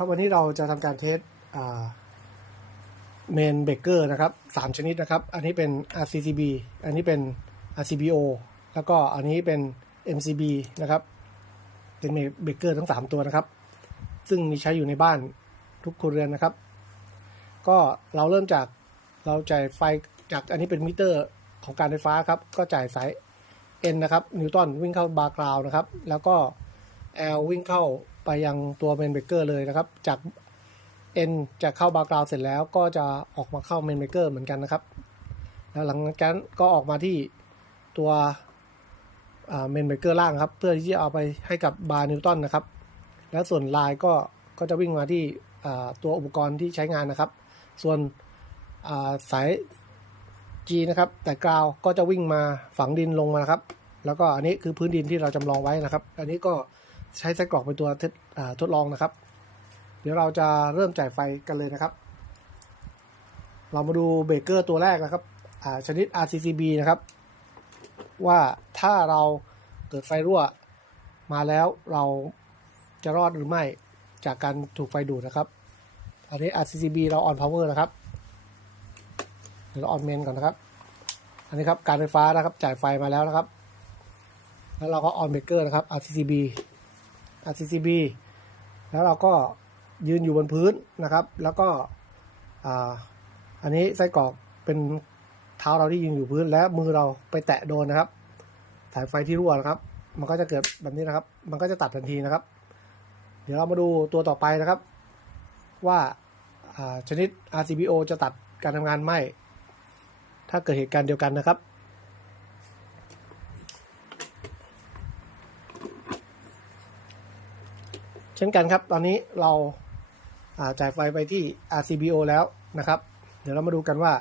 ครับวันนี้เราจะทำการเทสเมนเบเกอร์นะครับสามชนิดนะครับ อันนี้เป็น RCCB อันนี้เป็น RCBO แล้วก็อันนี้เป็น MCB นะครับ เป็นเบเกอร์ทั้ง 3 ตัวนะครับ ซึ่งมีใช้อยู่ในบ้านทุกครัวเรือนนะครับ ก็เราเริ่มจากเราจ่ายไฟจากอันนี้เป็นมิเตอร์ของการไฟฟ้าครับ ก็จ่ายสาย N นะครับ นิวตันวิ่งเข้าบาร์กราวนะครับ แล้วก็ L วิ่งเข้า ไปยังตัวเมนเบเกอร์เลยนะครับ จาก N จะเข้าบาร์กราวเสร็จแล้วก็จะออกมาเข้าเมนเบเกอร์เหมือนกันนะครับ แล้วหลังจากนั้นก็ออกมาที่ตัวเมนเบเกอร์ล่างครับ เพื่อที่จะเอาไปให้กับบาร์นิวตันนะครับ แล้วส่วนลายก็ก็จะวิ่งมาที่ตัวอุปกรณ์ที่ใช้งานนะครับ ส่วนสาย G นะครับ แต่กราวก็จะวิ่งมาฝังดินลงมานะครับ แล้วก็อันนี้คือพื้นดินที่เราจำลองไว้นะครับ อันนี้ก็ ใช้ไส้กรอกเป็นตัวทดลองนะครับ เดี๋ยวเราจะเริ่มจ่ายไฟกันเลยนะครับ เรามาดูเบรกเกอร์ตัวแรกนะครับชนิด RCCB นะครับ ว่าถ้าเราเกิดไฟรั่วมาแล้วเราจะรอดหรือไม่จากการถูกไฟดูดนะครับ อันนี้ RCCB เรา on power นะครับเดี๋ยวเรา on main ก่อนนะครับ อันนี้ครับการไฟฟ้านะครับจ่ายไฟมาแล้วนะครับ แล้วเราก็ on breaker นะครับ RCCB RCCB แล้วเราก็ยืนอยู่บนพื้นนะครับ แล้วก็อ,อันนี้ไส้กรอกเป็นเท้าเราที่ยืนอยู่พื้น และมือเราไปแตะโดนนะครับ สายไฟที่รั่วนะครับ มันก็จะเกิดแบบนี้นะครับ มันก็จะตัดทันทีนะครับ เดี๋ยวเรามาดูตัวต่อไปนะครับ ว่าอ่าชนิด RCBO จะตัดการทำงานไหมถ้าเกิดเหตุการณ์เดียวกันนะครับ เช่นกันครับ ตอนนี้เราจ่ายไฟไปที่ RCBO แล้วนะครับ เดี๋ยวเรามาดูกันว่า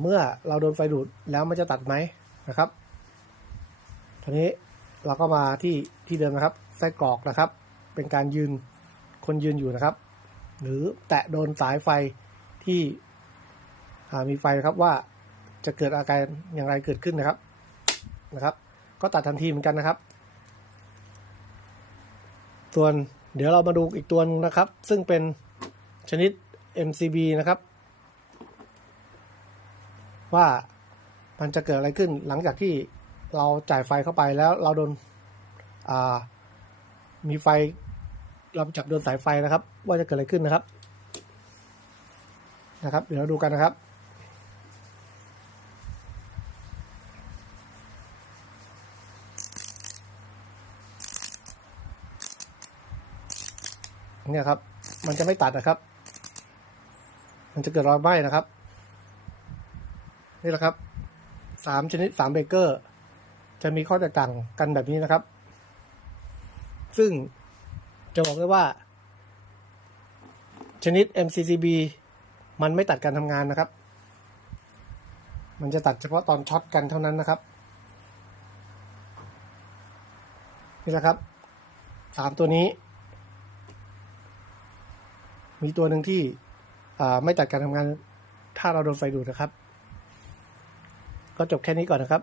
เมื่อเราโดนไฟดูดแล้วมันจะตัดไหมนะครับทีนี้เราก็มาที่ที่เดิมนะครับไส้กรอกนะครับ เป็นการยืนคนยืนอยู่นะครับ หรือแตะโดนสายไฟที่มีไฟนะครับว่าจะเกิดอาการอย่างไรเกิดขึ้นนะครับนะครับ ก็ตัดทันทีเหมือนกันนะครับ ส่วนเดี๋ยวเรามาดูอีกตัวนึงนะครับ ซึ่งเป็นชนิด MCB นะครับ ว่ามันจะเกิดอะไรขึ้นหลังจากที่เราจ่ายไฟเข้าไปแล้วเราโดนมีไฟเราจับโดนสายไฟนะครับ ว่าจะเกิดอะไรขึ้นนะครับ นะครับ เดี๋ยวเราดูกันนะครับ เนี่ยครับ มันจะไม่ตัดนะครับ มันจะเกิดรอยไหม้นะครับ นี่แหละครับสามชนิดสามเบเกอร์ จะมีข้อแตกต่างกันแบบนี้นะครับ ซึ่งจะบอกเลยว่า ชนิด MCCB มันไม่ตัดการทำงานนะครับ มันจะตัดเฉพาะตอนช็อตกันเท่านั้นนะครับ นี่แหละครับสามตัวนี้ มีตัวหนึ่งที่ไม่ตัดการทำงานถ้าเราโดนไฟดูดนะครับ ก็จบแค่นี้ก่อนนะครับ